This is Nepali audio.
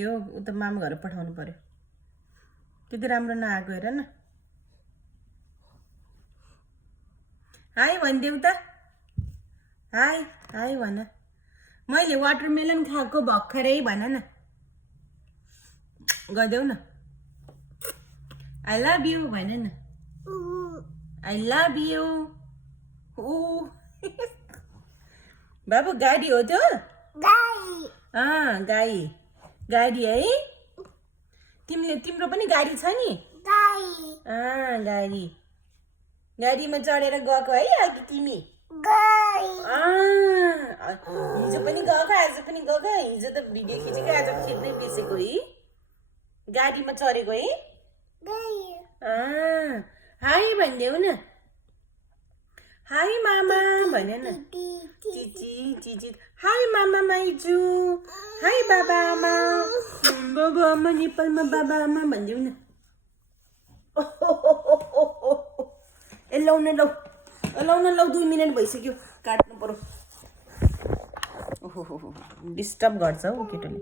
यो उता मामा घर पठाउनु पर्यो कति राम्रो नआएको हेर न हाई भनिदेऊ त हाई हाई भन मैले वाटरमेलन खाएको भर्खरै भन न गरिदेऊ न आई लभ यु भन न आई लभ यु बाबु गाडी हो त्यो गाई गाडी है तिम्रो पनि गाडी छ नि गाडी गाडीमा चढेर गएको है अघि तिमी हिजो पनि गएको आज पनि गएको हिजो त भिडियो खिचेको आज खिच्नै बिर्सेको है गाडीमा चढेको है हाई भनिदेऊ न हाई मामा भने न चिची हाई मामा माइजू हाई बाबा आमा बाबा आमा नेपालमा बाबा आमा भनिदेऊ न लौ न 2 मिनट भइसक्यो काट्नु पर्यो ओहो डिस्टर्ब गर्छ हौ केटोले